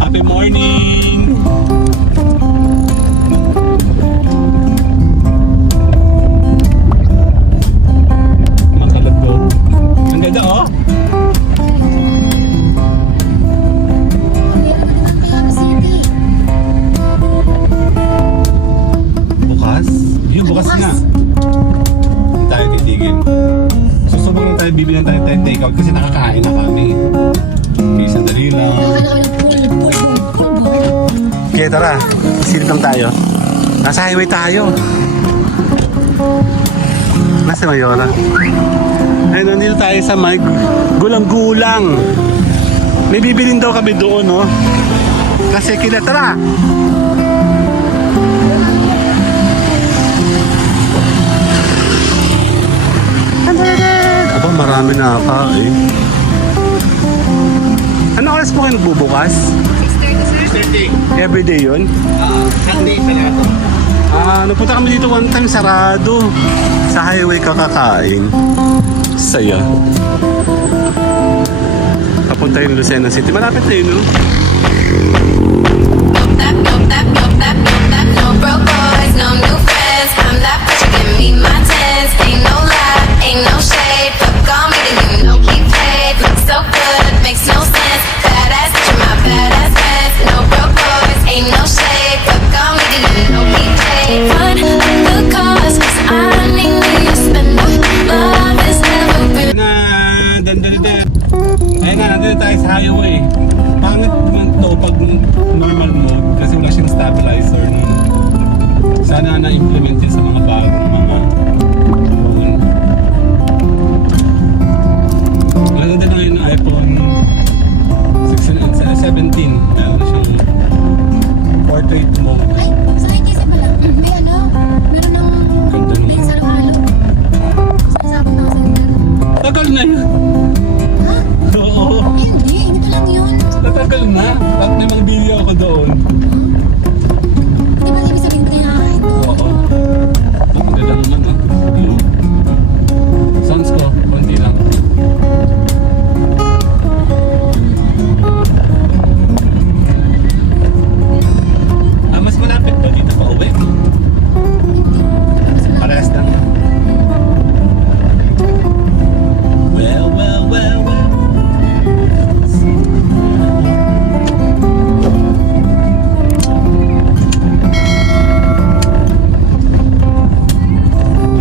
Happy morning! Makalabo. Ang ganda oh! Bukas? Yun, bukas na. Hindi tayo titigil. Susubok na tayo, bibili na tayo take out kasi nakakain na kami. Okay, sandali lang. Okay, tara. Silip lang tayo. Nasa highway tayo. Nasa Mayora. Ay, nandito tayo sa may gulang-gulang. May bibilin daw kami doon, no? Kasi tara! Aba, marami na ka eh. Ano oras po kayo nagbubukas? 6:30, sir. 6:30. Everyday yun? Sunday, sarado. Napunta kami dito one time, sarado. Sa highway kakakain. Saya. Papunta yung Lucena City. Malapit na yun, no? No broke boys, no new friends. I'm that bitch, you give me my tens. Ain't no lie, ain't no shade. Fuck on me, then you know keep paid. Look so good, makes no sense. Badass bitch, you're my badass friends. No broke boys, ain't no shade. Fuck on me, then you know keep paid. Fun the cause, 'cause I need me to spend the love is never been. Ayun na, nandito tayo sa highway. Pangit man to pag normal mode kasi wala siyang stabilizer nun. Sana na-implement yun sa mga bagong mga phone. Maganda na ngayon ng iPhone 16 and 17. Meron na siyang portrait mode. Ay, sa nakikisa pala, may ano, meron ng Ganda nun. link sa halo. Sinasabot na kasi yun. Tagal na yun. Oo. Ay, hindi pa lang yun. Natagal na. At may mga video ako doon. Di ba ibig sabihin ba tinakain to? Oo. Maganda naman ah. Sounds ko, konti lang. Mas malapit ba dito pa uwi? Parehas lang. Well.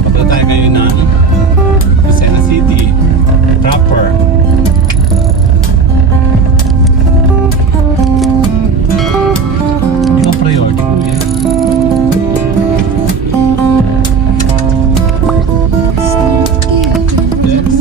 Papunta tayo ngayon ng Lucena City proper. Hindi mo priority ko yan. Yes.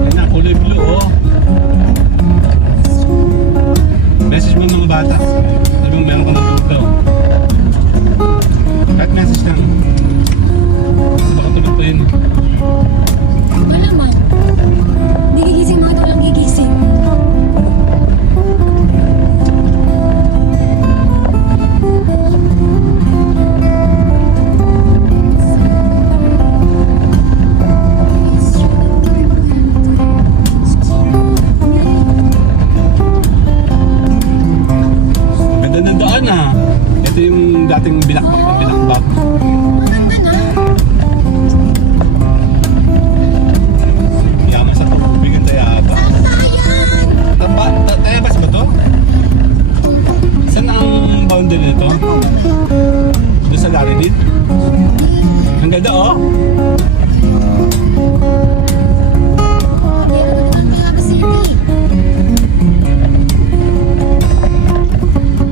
Yan na, kulay blue oh. Message mo ng mga bata. Sabi mo meron ka ng blue daw. Kahit message lang. Baka tulog pa yun. Wala man. Hindi gigising mga ito, walang gigising. Ganda ng daan ah. Ito yung dating binakbak. Maganda na. Yaman sa tubig ang Tayabas. Saan tayan? Tayabas ba to? Saan ang boundary nito? Doon sa Larinit? Ang ganda oh. Meron na naman Tayabas City.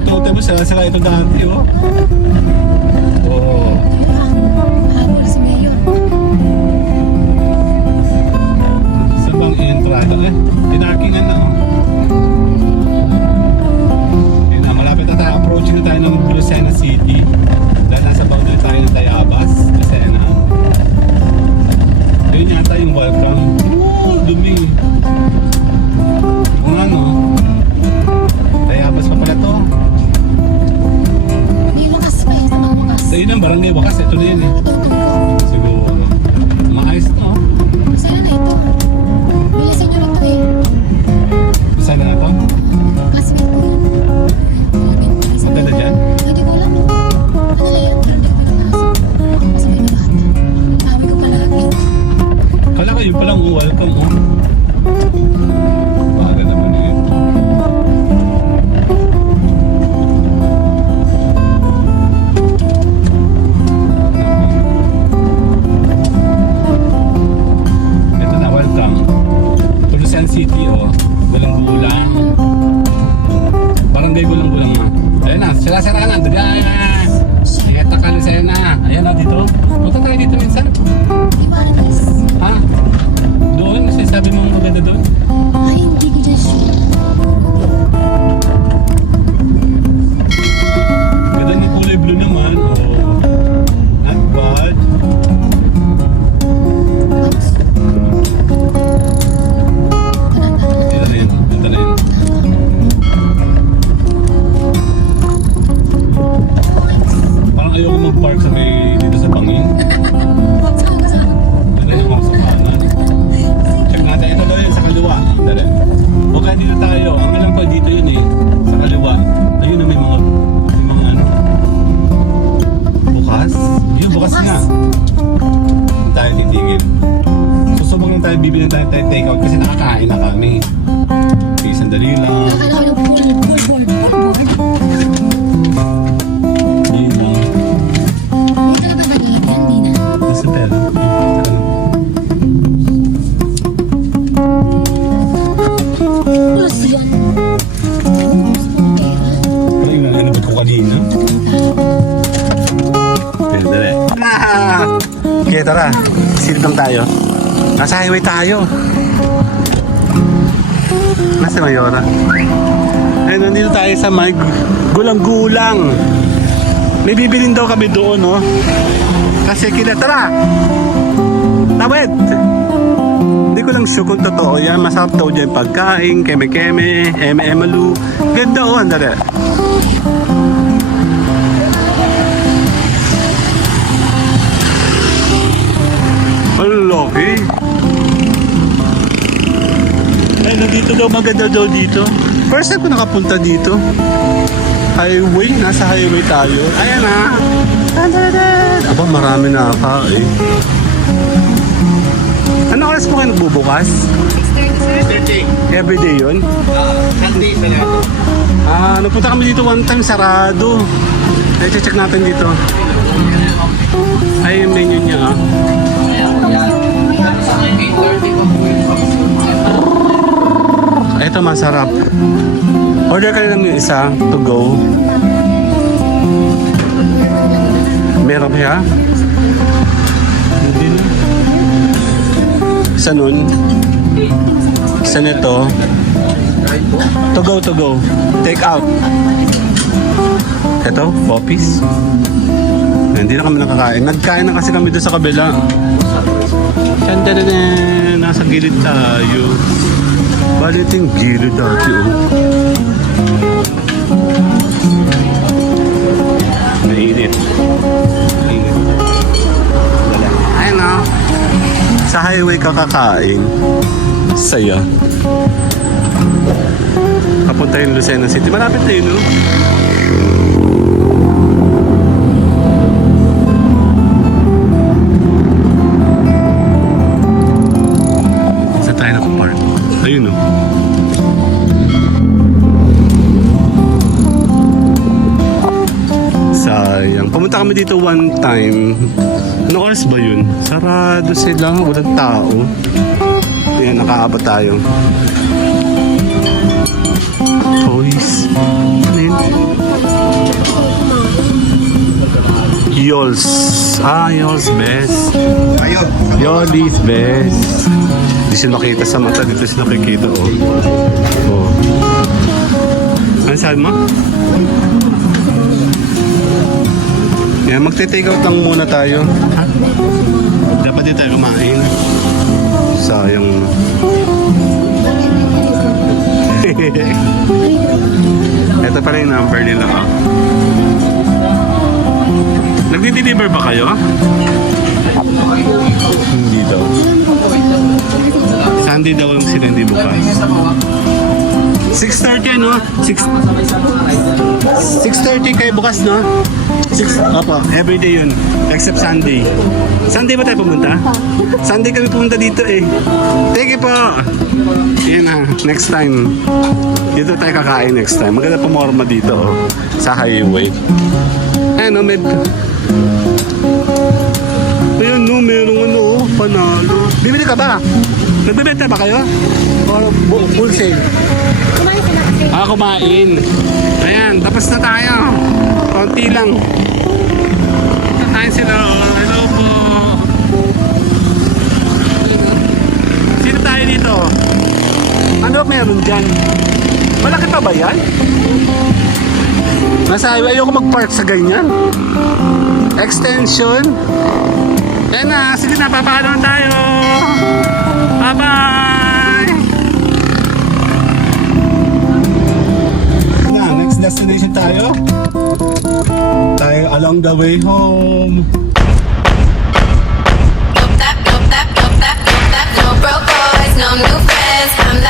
Totem mo sila ito dati oh. Oh. Habol si Mayor. Sa bang entrada eh? Tinakingan na oh. Yun na, malapit na tayo. Approaching na tayo ng Lucena City. Dahil nasa boundary tayo ng Tayabas, Lucena. Yun yata yung welcome. Dumi. Kung ano, Tayabas pa pala to. May wakas pa yun sa mga wakas. Sa yun ang barangay wakas, ito na yun eh. Siguro. Maayos to. Sa'yo na ito. Bilisan nyo na ito eh. gulang-gulang. Parang gay gulang-gulang nga. Ayun na, sila-sila na. Dagay na. Ito ka na sa'yo na. Ayan na dito. Punta tayo dito minsan. Ibaras. Ha? Doon? Sabi mo maganda doon? Ay, hindi ko dyan sure. Ganda ng kulay blue naman. Oh. Not bad. Dito na yun. Dito na yun. Parang ayoko mag-park sa may dito sa Bangin. Saan ka saan? Dito yung mga sa kanan. Check natin. Ito daw yun sa kaliwa. Dali. Okay, dito tayo. Ang alam ko dito yun eh. Sa kaliwa. Ayun na may mga ano. Bukas? Yun, bukas Bukas. na. Hindi tayo titigil. Susubok lang tayo, bibili tayo take out kasi nakakain na kami. Okay, sandali lang. Nakakala ko ng board. Yun lang. Dito na ba kanina? Hindi na. Nasa pera. Plus yan. Pero yun, ano ba ko kanina? Okay, dali. Okay, tara. Silip lang tayo. Nasa highway tayo. Nasa Mayora. Ay, nandito tayo sa may gulang-gulang. May bibilin daw kami doon, no? Kasi tara! Tawid! Hindi ko lang sure kung totoo yan. Masarap daw dyan pagkain, keme-keme, eme-emalu. Ganda o, andali. Ang laki. Ay, nandito daw, maganda daw dito. First time ko nakapunta dito. Highway, nasa highway tayo. Ayan na. Aba, marami na eh. Ano oras po kayo nagbubukas? 30. Everyday yun? Sunday, sarado. Nagpunta kami dito one time, sarado. Ay, check natin dito. Ay, yung menu niya ah. Ito masarap. Order ka lang yung isa to go. Meron siya? Hindi na. Isa nun. Isa nito. To go. Take out. Ito, poppies. Hindi na kami nakakain. Nagkain na kasi kami doon sa kabila. Tandaan, nasa gilid tayo. Bali ito yung gilid dati, oh. Mainit. Wala. Ayun na. Sa highway ka kakain. Saya. Papunta yung Lucena City. Malapit na yun, no? Saan tayo nakapark? Ayun, no? Sayang. Pumunta kami dito one time. Ano oras ba yun? Sarado sila. Walang tao. Ayan, nakaabot tayo. Toys. Ano yun? Yols. Yols best. Ayun. Yoli's best. Hindi siya nakita sa mata. Dito siya nakikita, oh. Oh. Ano sabi mo? Yan, magte-take out lang muna tayo. Dapat di tayo kumain. Sayang. Ito pala yung number nila. Nagdi-deliver ba kayo? Hindi daw. Sunday daw yung sila hindi bukas. 6:30 no? 6:30 kayo bukas no? 6, opo, everyday yun. Except Sunday. Sunday ba tayo pumunta? Sunday kami pumunta dito eh. Thank you po! Yan na, next time. Dito tayo kakain next time. Maganda pumorma dito oh, sa highway. Ayun no, may... Ayun no, merong ano oh, panalo. Bibili ka ba? Nagbebenta ba kayo? Or full sale? Kumain ka na kasi. Kumain. Ayan, tapos na tayo. Konti lang. Kakain sila. Hello po. Sino tayo dito? Ano ba meron dyan? Malaki pa ba yan? Nasa highway, ayoko mag-park sa ganyan. Extension. Yan na, sige na, papakano na tayo. Bye-bye! Na, next destination tayo. Tayo along the way home. No broke boys, no new friends. I'm